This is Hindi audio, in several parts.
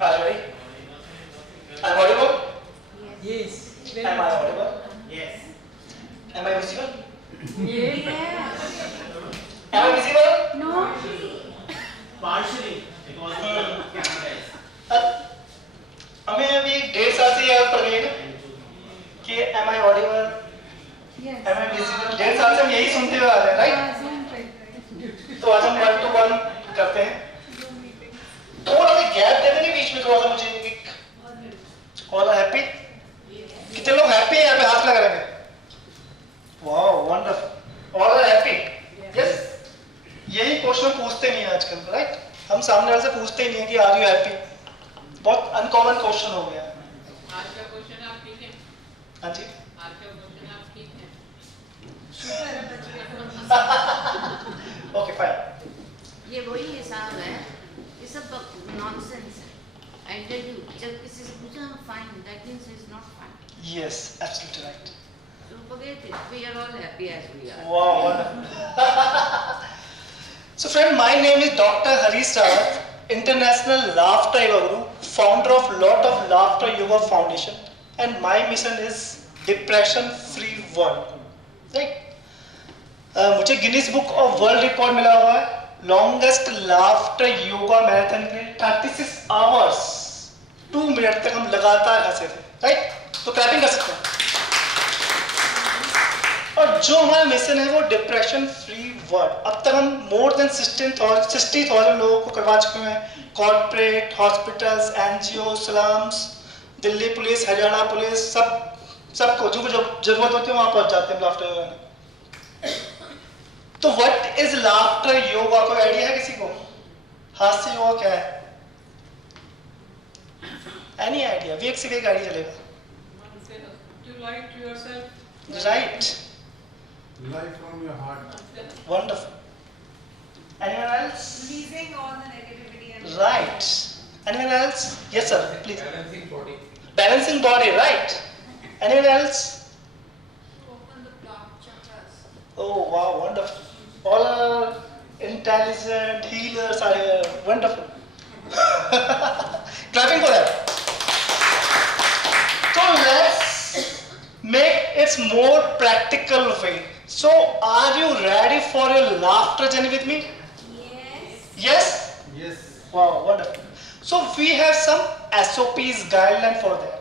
Are you ready? I'm audible? Yes. Am I audible? Yes. Am I visible? Yes. Am I visible? No. Partially, because the camera is. हमें अभी 1.5 साल से ये आदत पड़ गई है ना कि am I audible? Yes. Am I visible? 1.5 साल से हम यही सुनते हुए आ रहे हैं, राइट? तो आज हम 1 to 1 करते हैं। थोड़ा सा गैप दे देंगे बीच में, थोड़ा सा मुझे ऑल आर हैप्पी? कितने लोग हैप्पी हैं यहाँ पे हाथ लगा रहेंगे? Wow wonderful, all are happy? Yes. यही क्वेश्चन पूछते नहीं है आजकल, राइट? हम सामने वाले से पूछते ही नहीं है कि आर यू हैप्पी। बहुत अनकॉमन क्वेश्चन हो गया। आज का क्वेश्चन आप ठीक है? हाँ जी। आज का क्वेश्चन आप ठीक है? Okay fine. ये वही हिसाब है, ये सब नॉनसेंस है। I tell you, जब किसी से पूछा I'm fine, that means it's not fine. Yes, absolutely right. So forget it. We are all happy as we are. Wow, wonderful. So friend, my name is Dr. Harish Rawat, International Laughter Yoga Guru, founder of Lot of Laughter Yoga Foundation, and my mission is depression free world. Right? मुझे Guinness book of world record मिला हुआ है लॉन्गेस्ट लाफ्टर योगा मैराथन के 36 आवर्स 2 मिनट तक हम लगातार हंसे थे, राइट? तो क्लैपिंग कर सकते हैं। और जो हमारा मिशन है वो डिप्रेशन फ्री वर्ल्ड। अब तक हम मोर देन 60,000 लोगों को करवा चुके हैं। Corporate, hospitals, NGO, slums, Delhi police, Haryana police, सबको जो जरूरत होती है वहां पहुंच जाते हैं लाफ्टर योगा में। तो व्हाट इज लाफ्टर योगा, कोई आइडिया है किसी को? हास्य योगा क्या है? Any idea? वीक से एक आइडिया चलेगा, To lie to yourself. Right? Life from your heart. वंडरफul. Anyone else? Releasing all the negativity and Right. Anyone else? Yes sir, please. Balancing body. Balancing body, right? Anyone else? open the block chakras. Oh wow, wonderful. All our intelligent healers are here. Wonderful. Clapping for them. So let's make it more practical way. So are you ready for your laughter journey with me? Yes. Yes? Yes. Wow, wonderful. So we have some SOPs guideline for that.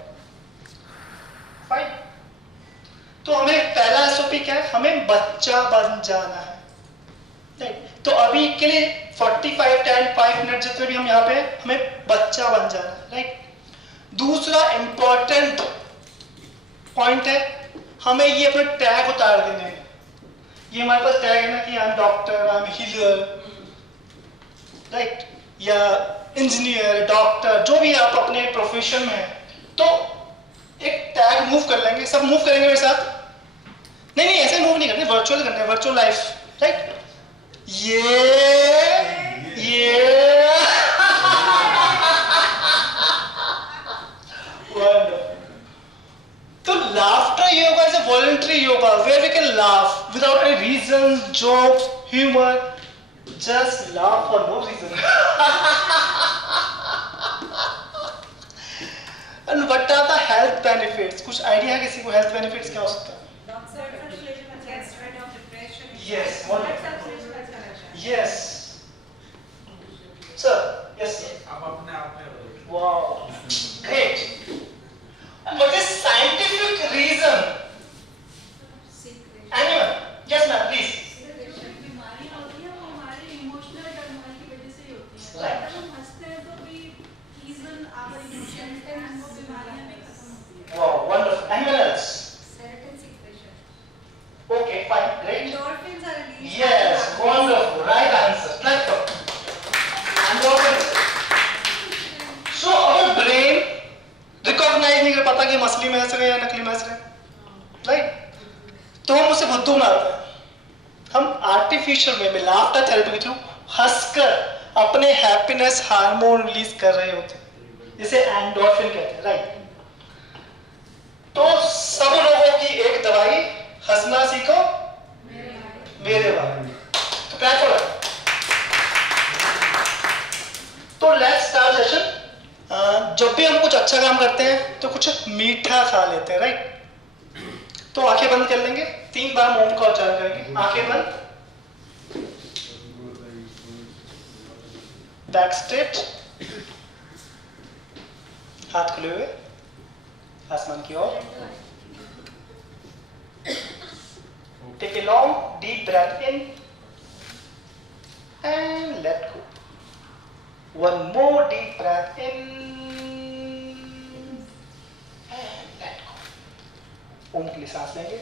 Fine. तो हमें पहला SOP क्या है? हमें बच्चा बन जाना है। Right. तो अभी के लिए 45, 10, 5 मिनट जितने भी हम यहाँ पे हमें बच्चा बन जाना है, राइट? दूसरा इंपॉर्टेंट पॉइंट है, हमें ये अपने टैग उतार देने हैं। ये हमारे पास टैग है ना कि I am doctor, I am healer, right? या इंजीनियर, डॉक्टर, जो भी आप अपने प्रोफेशन में है, तो एक टैग मूव कर लेंगे। सब मूव करेंगे मेरे साथ? नहीं, ऐसे मूव नहीं करने, वर्चुअल करने, वर्चुअल लाइफ, राइट? ये तो laughter yoga is a voluntary yoga where we can laugh without any reasons, jokes, humor, just laugh for no reason. And what are the health benefits? कुछ आइडिया है किसी को health benefits क्या हो सकता है? Self-isolation gets rid of depression. Yes, wonderful. Self-isolation अच्छा लगता है. Yes. Sir, yes sir. आप अपने आप में बोलो। Wow, great. And what is scientific reason? Secret. Anyone? Yes ma'am, please. जो बीमारियां होती हैं वो हमारे इमोशनल टर्मोइल की वजह से ही होती हैं। Right. अगर हम हंसते हैं तो भी even our emotions and वो बीमारियां भी खत्म होती हैं। Wow, wonderful. Anyone else? Serotonin secretion. Okay, fine, great. Endorphins are released. Yes, wonderful. Right answer. Let's go. Endorphins. So our brain recognize नहीं कर पाता कि हम असली में हंस रहे हैं या नकली में हंस रहे हैं, राइट? तो हम उसे बुद्धू बनाते हैं। हम आर्टिफिशियल वे में लाफ्टर थेरेपी के थ्रू हंसकर अपने हैप्पीनेस हार्मोन रिलीज कर रहे होते हैं, जिसे एंडोर्फिन कहते हैं, राइट? तो सब लोगों की एक दवाई, हंसना सीखो मेरे भाई। तो क्या तो लेट्स स्टार्ट सेशन। जब भी हम कुछ अच्छा काम करते हैं तो कुछ मीठा खा लेते हैं, राइट? तो आंखें बंद कर लेंगे, 3 बार ओम का उच्चारण करेंगे। आंखें बंद, बैक स्ट्रेट, हाथ खुले हुए आसमान की ओर। Take a long deep breath in and let go. One more deep breath in and let go. Om के लिए सांस लेंगे।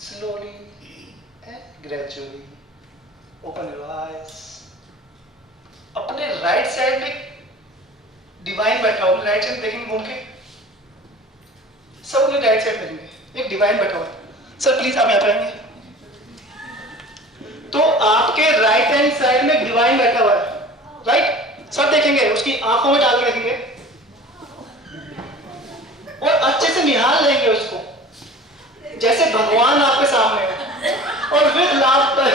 Slowly and gradually open your eyes. अपने राइट साइड में डिवाइन बैठा हुआ, राइट साइड देखेंगे घूम के, सब अपने राइट साइड देखेंगे, एक डिवाइन बैठा हुआ है। सर प्लीज आप यहाँ पे आएंगे। तो आपके राइट हैंड साइड में डिवाइन बैठा हुआ है, राइट? सब देखेंगे, उसकी आंखों में डाल के देखेंगे और अच्छे से निहाल लेंगे उसको, जैसे भगवान आपके सामने है, और विद लाफ्टर।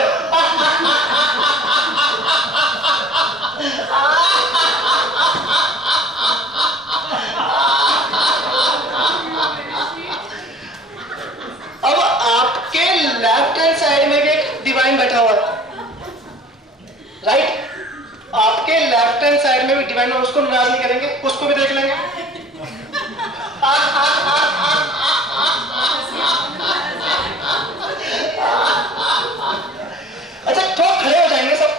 अब आपके लेफ्ट हैंड साइड में भी एक डिवाइन बैठा हुआ है, राइट? आपके लेफ्ट हैंड साइड में भी डिवाइन, और उसको नाराज नहीं करेंगे, उसको भी देख लेंगे। अच्छा थोड़ा खड़े हो जाएंगे सब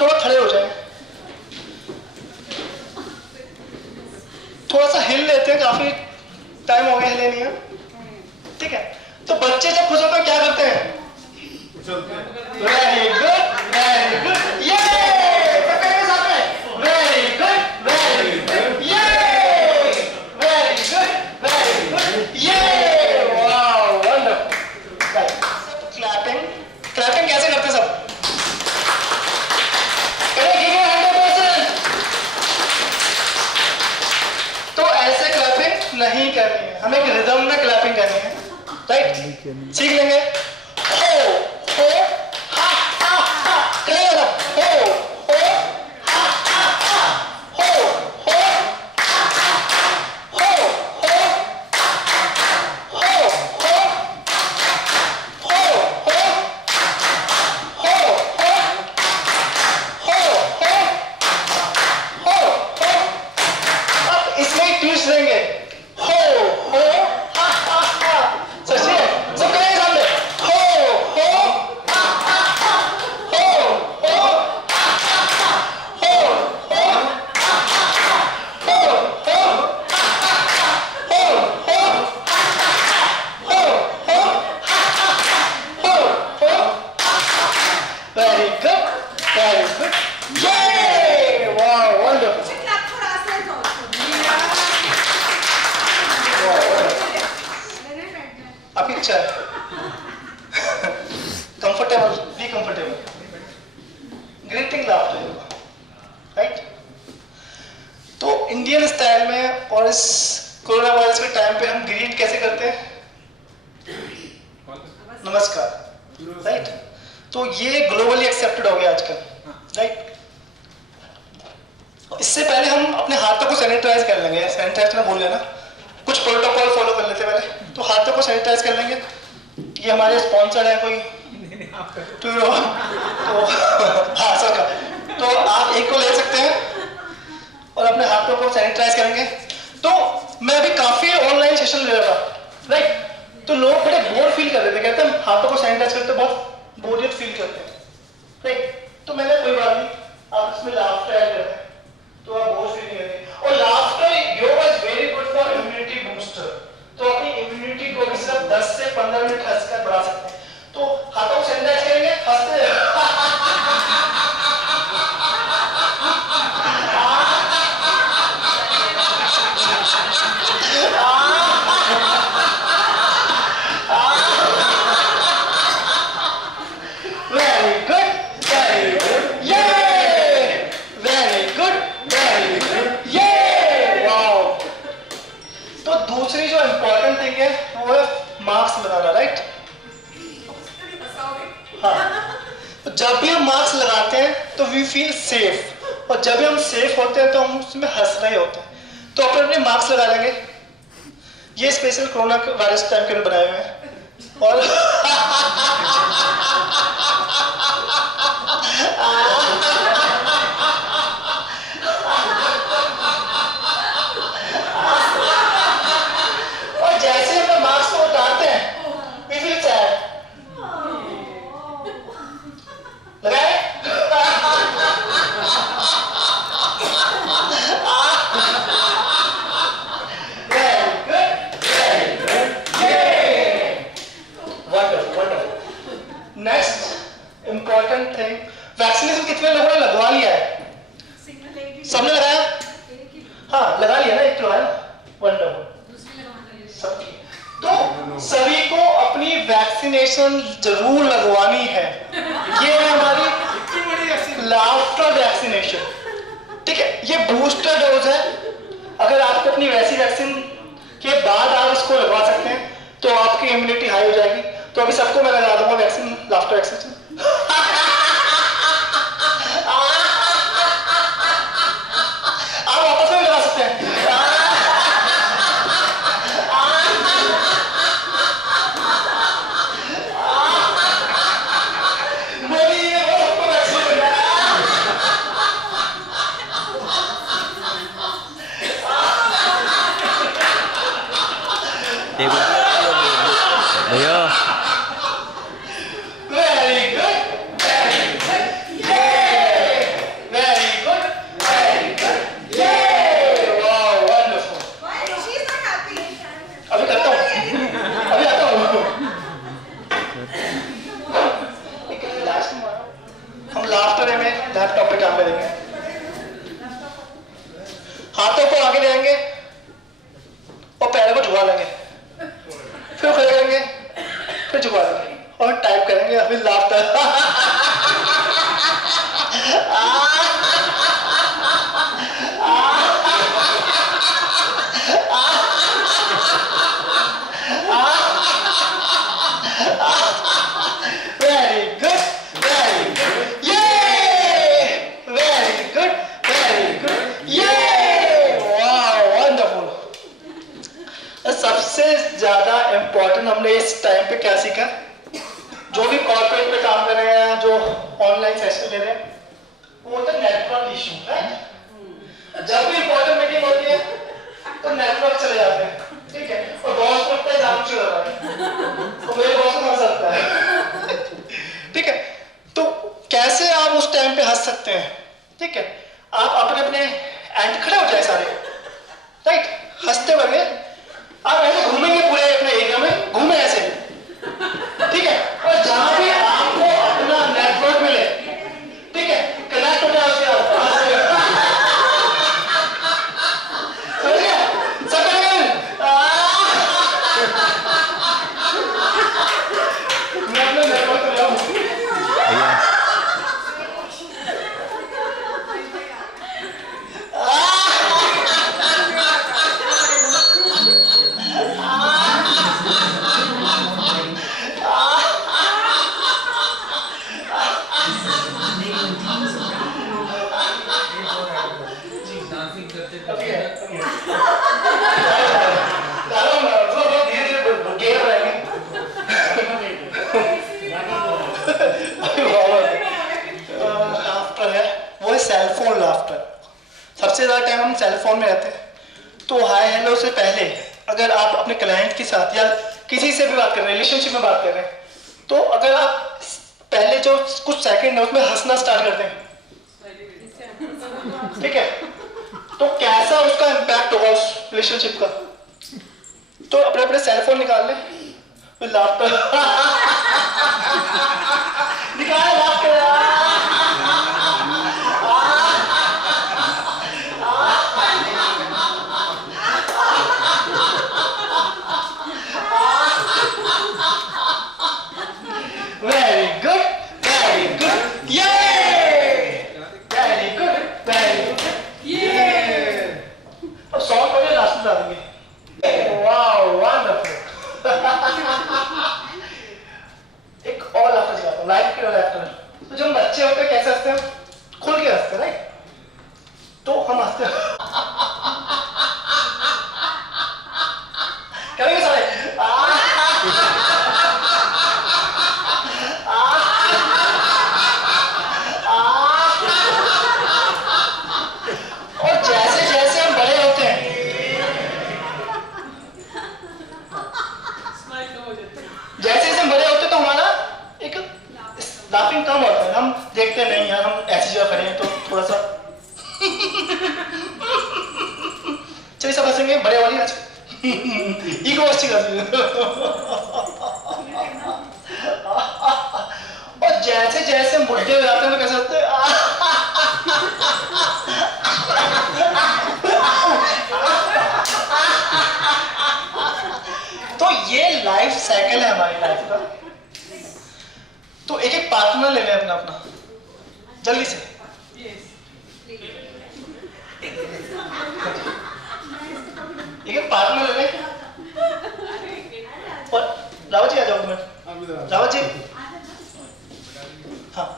थोड़ा खड़े हो जाएंगे, थोड़ा सा हिल लेते हैं, काफी टाइम हो गया हिले नहीं है, ठीक है? तो बच्चे जब खुश होकर क्या करते हैं? वेरी गुड, वेरी गुड, ये साथ में वेरी गुड, वेरी गुड, ये वेरी गुड, वेरी गुड, ये वाओ वंडरफुल। क्लैपिंग कैसे करते हैं सब? तो ऐसे क्लैपिंग नहीं करनी है, हमें एक रिदम में क्लैपिंग करनी है, राइट? सीख लेंगे। हो हा हा हा, क्लियर हो हा हा हा, हो हो हो हो हो अब इसमें एक ट्विस्ट देंगे। हो हा हा हा, सोचिए सब करेंगे सामने। हो हा हा हा, हो हा हा हा, हो हा हा हा, हो हा हा हा, हो हा हा हा, हो हा हा हा, हो हा हा हा। वेरी गुड, वेरी गुड, ये wow wonderful. Clap for ourselves also. आपकी इच्छा है, comfortable, be comfortable, greeting laughter, right? तो इंडियन स्टाइल में और इस कोरोना वायरस के टाइम पे हम ग्रीट कैसे करते हैं? नमस्कार, राइट? तो ये ग्लोबली एक्सेप्टेड हो गया आजकल, राइट? इससे पहले हम अपने हाथों को सैनिटाइज कर लेंगे, सैनिटाइज करना भूल गए ना, कुछ प्रोटोकॉल फॉलो कर लेते पहले। तो हाथों को सैनिटाइज कर लेंगे, ये हमारे स्पॉन्सर है कोई तो हाँ सर का, तो आप एक को ले सकते हैं और अपने हाथों को सैनिटाइज करेंगे। तो मैं अभी काफी ऑनलाइन सेशन ले रहा था, राइट? तो लोग बड़े बोर फील कर रहे थे, कहते हैं हाथों को सैनिटाइज करते बहुत बोरियत फील करते हैं, राइट? तो मैंने कोई बात नहीं, आप इसमें लाफ्टर ऐड करते हैं तो आप बोर फील नहीं करेंगे। और laughter yoga is very good for immunity booster, तो अपनी इम्यूनिटी को भी सिर्फ 10 से 15 मिनट हंसकर बढ़ा सकते हैं। तो हाथों को सैनिटाइज करेंगे, हाँ, तो जब भी हम मास्क लगाते हैं तो वी फील सेफ, और जब भी हम सेफ होते हैं तो हम उसमें हंस रहे होते हैं। तो अपने अपने मास्क लगा लेंगे, ये स्पेशल कोरोना वायरस टाइम के लिए बनाए हुए हैं। और और जैसे हम मास्क को उतारते हैं वी फील सैड। लगाए नेक्स्ट इंपॉर्टेंट थिंग, वैक्सीनेशन कितने लोगों ने लगवा लिया है? सबने लगाया? हाँ लगा लिया ना, एक तो है वंडरफुल सबकी। तो सभी को अपनी वैक्सीनेशन जरूर लगवानी है। ये है हमारी लाफ्टर वैक्सीनेशन, ठीक है? ये बूस्टर डोज है। अगर आपको अपनी वैसी वैक्सीन के बाद आप इसको लगवा सकते हैं तो आपकी इम्यूनिटी हाई हो जाएगी। तो अभी सबको मैं लगा दूंगा वैक्सीन, लाफ्टर वैक्सीन। आप वापस में लगा सकते हैं। बोलिए वो सबको वैक्सीन मिला। भैया Very good, very good, yay! Very good, very good, yay! Wow, wonderful. Why? She's not happy. अभी करता हूँ, अभी आता हूँ। लास्ट में हम लाफ्टर में लैपटॉप पे काम करेंगे। हाथों को आगे ले आएंगे और पैरों को झुका लेंगे, फिर खड़े करेंगे, फिर झुका लेंगे और टाइप करेंगे, फिर laughter. Very good, very good, ये वेरी गुड, वेरी गुड, ये वाह वंडरफुल। सबसे ज्यादा इंपॉर्टेंट हमने इस टाइम पे क्या सीखा? जो भी कॉर्पोरेट पे काम कर रहे हैं, जो ऑनलाइन सेशन ले रहे हैं, वो होता है नेटवर्क इशू, राइट? जब भी इंपॉर्टेंट मीटिंग होती है तो नेटवर्क चले जाते हैं, ठीक है? और बॉस को लगता है जाम क्यों हो रहा है, तो मेरे बॉस को हंस सकता है, ठीक है? तो कैसे आप उस टाइम पे हंस सकते हैं, ठीक है? आप अपने अपने एंड खड़े हो जाए सारे, राइट? हंसते हुए आप ऐसे घूमेंगे पूरे अपने एरिया में, घूमे ऐसे, ठीक है? और जहां भी आपको अपना नेटवर्क मिले, ठीक है, कनेक्ट हो जाए उसके साथ। समझ गए? सब करेंगे? मैं अपने नेटवर्क पे जाऊं। भैया सेलफोन लाफ्टर। सबसे ज्यादा टाइम हम सेलफोन में रहते हैं। तो हाय हेलो से पहले अगर आप अपने क्लाइंट के साथ या किसी से भी बात कर रहे हैं, रिलेशनशिप में बात कर रहे हैं, तो अगर आप पहले जो कुछ सेकंड है उसमें हंसना स्टार्ट करते हैं, ठीक है, तो कैसा उसका इम्पैक्ट होगा उस रिलेशनशिप का? तो अपने अपने सेलफोन निकाल लें, लाफ्टर निकाल, laughter. Very good, very good, yay! Very good, very good, yay! अब सॉन्ग को लास्ट में डालेंगे। Wow, wonderful. लाइफ तो जब हम बच्चे होते हैं कैसे हंसते हैं? खुल के हंसते हैं, राइट? तो हम हंसते हैं करेंगे सारे और जैसे जैसे हम बड़े होते हैं स्माइल कम हो जाती है. जैसे जैसे हम बड़े होते हैं तो हमारा एक लाफिंग कम होता है. हम देखते नहीं यार, हम ऐसी जगह खड़े हैं तो थोड़ा सा चलिए सब हंसेंगे, बड़े वाली आज ईगो अच्छी कर और जैसे जैसे हम बुढ़े हो जाते हैं तो कैसे होते हैं तो ये लाइफ साइकिल है हमारी लाइफ का. तो एक एक पार्टनर ले लें अपना अपना जल्दी से. एक एक पार्टनर ले लें. और रावत जी आ जाओ मिनट. रावत जी, हाँ.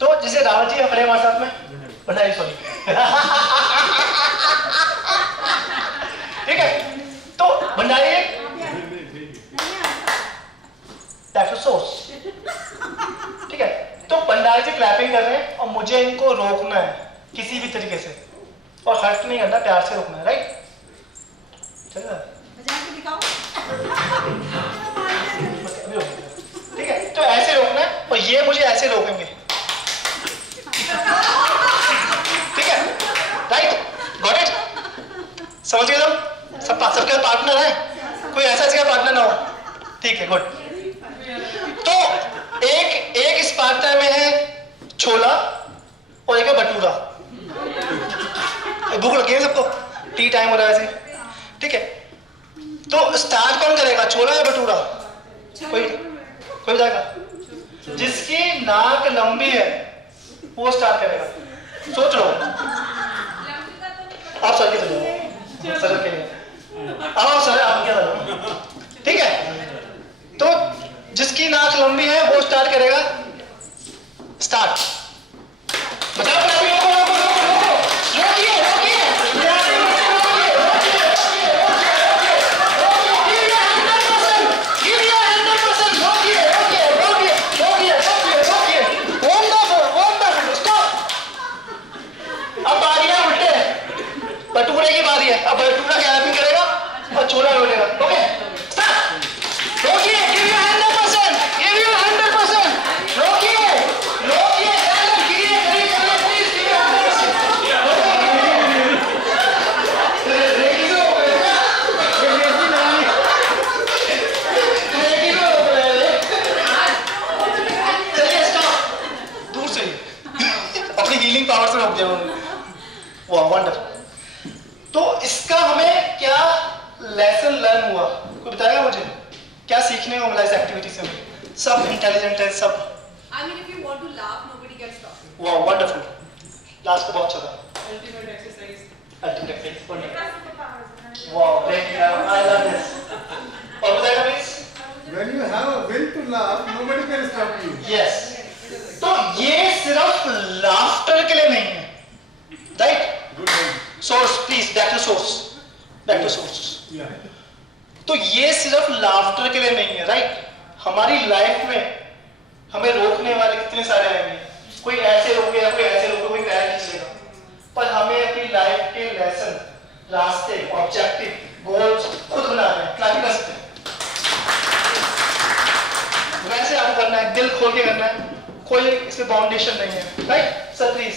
तो जैसे रावत जी खड़े हमारे साथ में, भंडारी सॉरी ठीक है. तो भंडारी सोर्स, ठीक है. तो भंडारी जी क्लैपिंग कर रहे हैं और मुझे इनको रोकना है किसी भी तरीके से, और हर्ट नहीं करना, प्यार से रोकना है, राइट? चलेगा? बजा के दिखाओ. ठीक है. तो ऐसे रोकना है और ये मुझे ऐसे रोकेंगे, ठीक है? राइट? Got it? समझ गए तुम? सबके पार्टनर है, कोई ऐसा जगह पार्टनर ना हो. ठीक है, गुड. तो एक इस पार्टनर में है छोला और एक है भटूरा. भूख लगी है सबको, टी टाइम हो रहा है ऐसे, ठीक है? तो स्टार्ट कौन करेगा, छोला या भटूरा? कोई बताएगा? जिसकी नाक लंबी है वो स्टार्ट करेगा. सोच लो. आप सर के चलो, सर के लिए आओ. सर आप क्या करो, ठीक है? तो जिसकी नाक लंबी है वो स्टार्ट करेगा. स्टार्ट. बताओ भटूरे की बारी है. अब भटूरा क्लैपिंग करेगा और छोला रोलेगा. Okay, start. रोकिए, गिव यू 100%, गिव यू 100%. रोकिए, करिए, प्लीज गिव यू 100%. चलिए स्टॉप. दूर से अपनी हीलिंग पावर से रोक दिया. वाह, वंडरफुल. तो इसका हमें क्या लेसन लर्न हुआ, कोई बताएगा मुझे? क्या सीखने को मिला इस एक्टिविटी से? सब इंटेलिजेंट है सब. I mean, if you want to laugh, nobody gets laughing. वाह, वंडरफुल. लास्ट का बहुत अच्छा था. Ultimate exercise. Ultimate experience. Wonderful. वाह, ग्रेट. I love this. और बताएगा please? When you have a will to laugh, nobody can stop you. Yes. तो ये सिर्फ लाफ्टर के लिए नहीं है, right? Good one. Source please, back to source. Yeah. तो ये सिर्फ लाफ्टर के लिए नहीं है, राइट? हमारी लाइफ में हमें रोकने वाले कितने सारे आएंगे. कोई ऐसे रोकेगा, कोई ऐसे रोकेगा, कोई पैर खींचेगा. पर हमें अपनी लाइफ के लेसन, रास्ते, ऑब्जेक्टिव, गोल्स खुद बनाने हैं. क्लैपिंग कर सकते हैं. वैसे आपको करना है, दिल खोल के करना है, कोई इसमें बाउंडेशन नहीं है, राइट? Sir please.